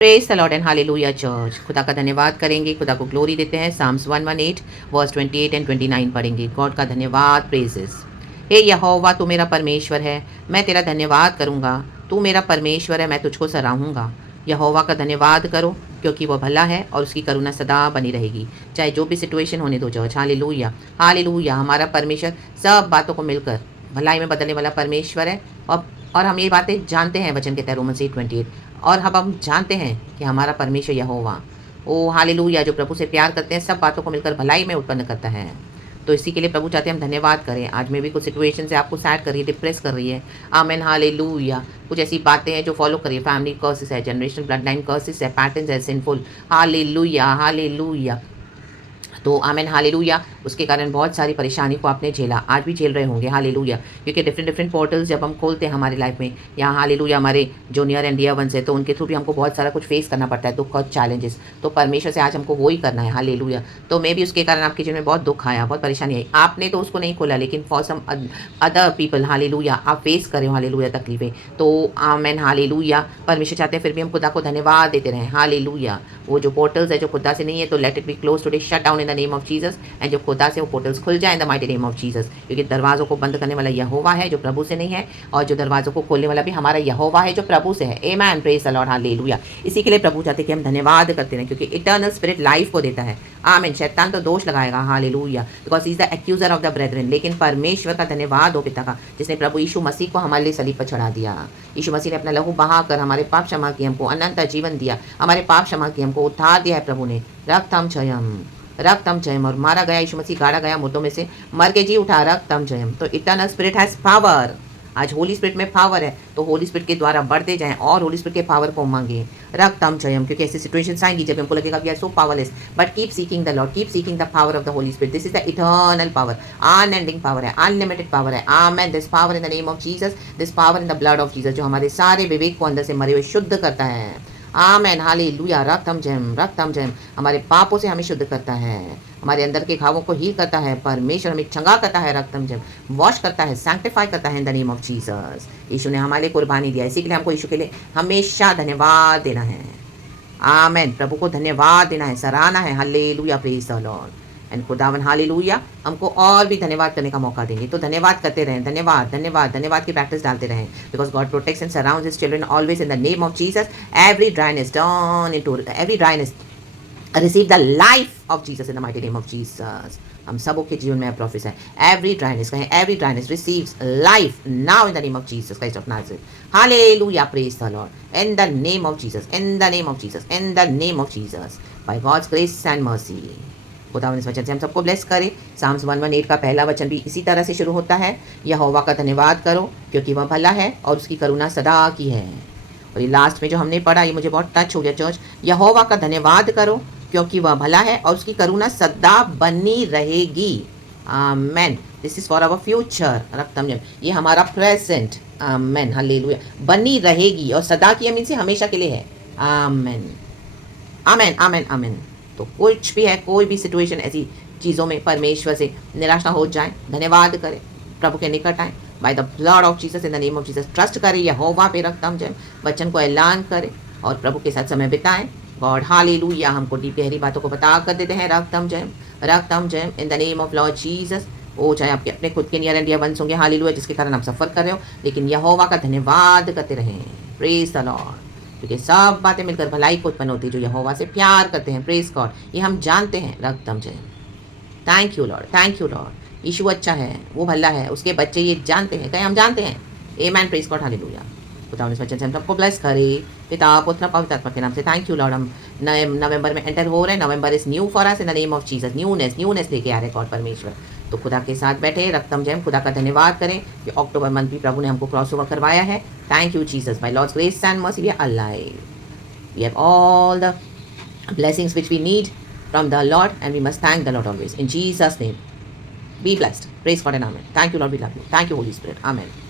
Praise the Lord and hallelujah church. खुदा का धन्यवाद करेंगे, खुदा को ग्लोरी देते हैं। साम्स 118 वर्स 28 एंड 29 पढ़ेंगे। गॉड का धन्यवाद, प्रेजेस। हे यहोवा, तू मेरा परमेश्वर है, मैं तेरा धन्यवाद करूँगा। तू मेरा परमेश्वर है, मैं तुझको सराहूँगा। यहोवा का धन्यवाद करो, क्योंकि वह भला है और उसकी करुणा सदा बनी रहेगी, चाहे जो भी सिचुएशन होने दो चर्च। Hallelujah hallelujah. हमारा परमेश्वर सब बातों को मिलकर भलाई में बदलने वाला परमेश्वर है। और हम ये बातें जानते हैं वचन के तहत रोमन्स 8:28। और अब हम जानते हैं कि हमारा परमेश्वर यहोवा, ओ हालेलुया, जो प्रभु से प्यार करते हैं सब बातों को मिलकर भलाई में उत्पन्न करता है। तो इसी के लिए प्रभु चाहते हैं हम धन्यवाद करें। आज में भी कुछ सिचुएशन से आपको सैड कर रही है, डिप्रेस कर रही है। Amen hallelujah. कुछ ऐसी बातें हैं जो फॉलो करिए, फैमिली कर्सेस है, जनरेशन ब्लड लाइन कर्सेस है, पैटर्न्स है सिंफुल। Hallelujah hallelujah. तो आमेन हालेलुया। उसके कारण बहुत सारी परेशानी को आपने झेला, आज भी झेल रहे होंगे। हालेलुया। क्योंकि डिफरेंट डिफरेंट पोर्टल्स जब हम खोलते हैं हमारी लाइफ में, यहाँ हालेलुया हमारे जो नियर एंड डियर वंस है, तो उनके थ्रू भी हमको बहुत सारा कुछ फेस करना पड़ता है, दुख और चैलेंजेस। तो परमेश्वर से आज हमको वो ही करना है। हालेलुया। तो मैं भी उसके कारण आपके जीवन में बहुत दुख आया, बहुत परेशानी आई। आपने तो उसको नहीं खोला, लेकिन for some other people hallelujah आप फेस करें हालेलुया तकलीफें। तो आमेन हालेलुया। परमेश्वर चाहते हैं फिर भी हम खुदा को धन्यवाद देते रहें। हालेलुया। वो जो पोर्टल्स है जो खुदा से नहीं है, तो let it be close today, shut down in the name of Jesus. And जो खुदा से वो पोर्टल्स खुल जाए in the mighty name of Jesus. क्योंकि दरवाज़ों को बंद करने वाला यहोवा है जो प्रभु से नहीं है, और जो दरवाज़ों को खोलने वाला भी हमारा यहोवा है जो प्रभु से है। आमेन, प्रेज द लॉर्ड, हालेलुया। इसी के लिए प्रभु चाहते हैं कि हम धन्यवाद करते रहें, क्योंकि इटर्नल स्पिरिट लाइफ को देता है। आमीन। शैतान तो दोष लगाएगा, hallelujah, because he is the accuser of the brethren. लेकिन परमेश्वर का धन्यवाद हो पिता का, जिसने प्रभु यीशु मसीह को हमारे लिए सलीब पर चढ़ा दिया। यीशु मसीह ने अपना लहू बहाकर हमारे पाप क्षमा किए, हमको अनंत जीवन दिया, हमारे पाप क्षमा किए, हमको उद्धार दिया है प्रभु ने। रक्तम जयम, रक्तम जयम। और मारा गया यीशु मसीह, गाड़ा गया मुर्दों में से, मर के जी उठा, रक्तम जयम। तो इटर्नल स्पिरिट हैज पावर। आज होली स्पिरिट में पावर है, तो होली स्पिरिट के द्वारा बढ़ते जाएं और होली स्पिरिट के पावर को मांगे। रक्तम जयम। क्योंकि ऐसी सिचुएशंस आएंगी जब हमको लगेगा we are so powerless, but keep seeking the Lord, keep seeking the power of the Holy Spirit. This is the eternal power, unending power है, अनलिमिटेड पावर है। Amen. This power in the name of Jesus, this power in the blood of Jesus, जो हमारे सारे विवेक को अंदर से मरे हुए शुद्ध करता है। Amen hallelujah. रक्तम जयम, रक्तम जयम। हमारे पापों से हमें शुद्ध करता है, हमारे अंदर के घावों को हील करता है। परमेश्वर हमें चंगा करता है, रक्तम जयम, वॉश करता है, सैंक्टिफाई करता है in the name of Jesus. यीशु ने हमारे लिए कुर्बानी दिया, इसी के लिए हमको यीशु के लिए हमेशा धन्यवाद देना है। आमेन। प्रभु को धन्यवाद देना है, सराहना है। Hallelujah, praise the Lord. And खुदावन हालेलुया हमको और भी धन्यवाद करने का मौका देंगे। तो धन्यवाद करते रहें, धन्यवाद धन्यवाद धन्यवाद की प्रैक्टिस डालते रहें, because God protects and surrounds his children always in the name of Jesus. Every dryness turn into, every dryness receive the life of Jesus in the mighty name of Jesus. हम सबों के जीवन में professor है। Every dryness कहें, every dryness receives life now in the name of Jesus Christ of Nazareth. Hallelujah, praise the Lord. In the name of Jesus, in the name of Jesus, in the name of Jesus, by God's grace and mercy. खुदा इस वचन से हम सबको bless करे। Sam's 118 का पहला वचन भी इसी तरह से शुरू होता है, यहोवा का धन्यवाद करो क्योंकि वह भला है और उसकी करुणा सदा की है। और ये लास्ट में जो हमने पढ़ा, ये मुझे बहुत टच हो गया चर्च। यहोवा का धन्यवाद करो क्योंकि वह भला है और उसकी करुणा सदा बनी रहेगी। Amen. This is for our future. रक्तम जयम, ये हमारा प्रेजेंट। Amen hallelujah. बनी रहेगी और सदा की मीन से हमेशा के लिए है। आमेन आमेन आमेन आमेन। तो कुछ भी है, कोई भी सिचुएशन ऐसी चीज़ों में परमेश्वर से निराश ना हो जाए, धन्यवाद करें, प्रभु के निकट आए, by the blood of Jesus, in the name of Jesus trust करें, यहोवा पे रक्तम जयम, वचन को ऐलान करें और प्रभु के साथ समय बिताएं। गॉड हालेलुया हमको डीप गहरी बातों को बता कर देते हैं। रक्तम जयम in the name of Lord Jesus. वो चाहे आपके अपने खुद के नियर एंड डियर वंस होंगे, हालेलुया, जिसके कारण आप सफ़र कर रहे हो, लेकिन यहोवा का धन्यवाद करते रहें। Praise the Lord. क्योंकि सब बातें मिलकर भलाई को उत्पन्न होती है जो यहोवा से प्यार करते हैं। प्रेज गॉड, ये हम जानते हैं। रक्तम जयम। Thank you Lord, thank you Lord. यीशु अच्छा है, वो भला है, उसके बच्चे ये जानते हैं, कहीं हम जानते हैं। आमेन, प्रेज गॉड, हालेलुया। खुदा इस वचन से हम सबको ब्लेस करे, पिता पुत्र पवित्र आत्मा के नाम से। Thank you Lord. हम नए नवंबर में एंटर हो रहे हैं। November is new for us in the name of Jesus. Newness लेके आ रहे गॉड परमेश्वर। तो खुदा के साथ बैठे, रक्तम जयम, खुदा का धन्यवाद करें कि अक्टूबर मंथ भी प्रभु ने हमको क्रॉस ओवर करवाया है। Thank you Jesus, by Lord's grace and mercy we are alive. We have all the blessings which we need from the Lord, and we must thank the Lord always. In Jesus' name, be blessed. Praise God and amen. Thank you Lord, we love you. Thank you Holy Spirit. Amen.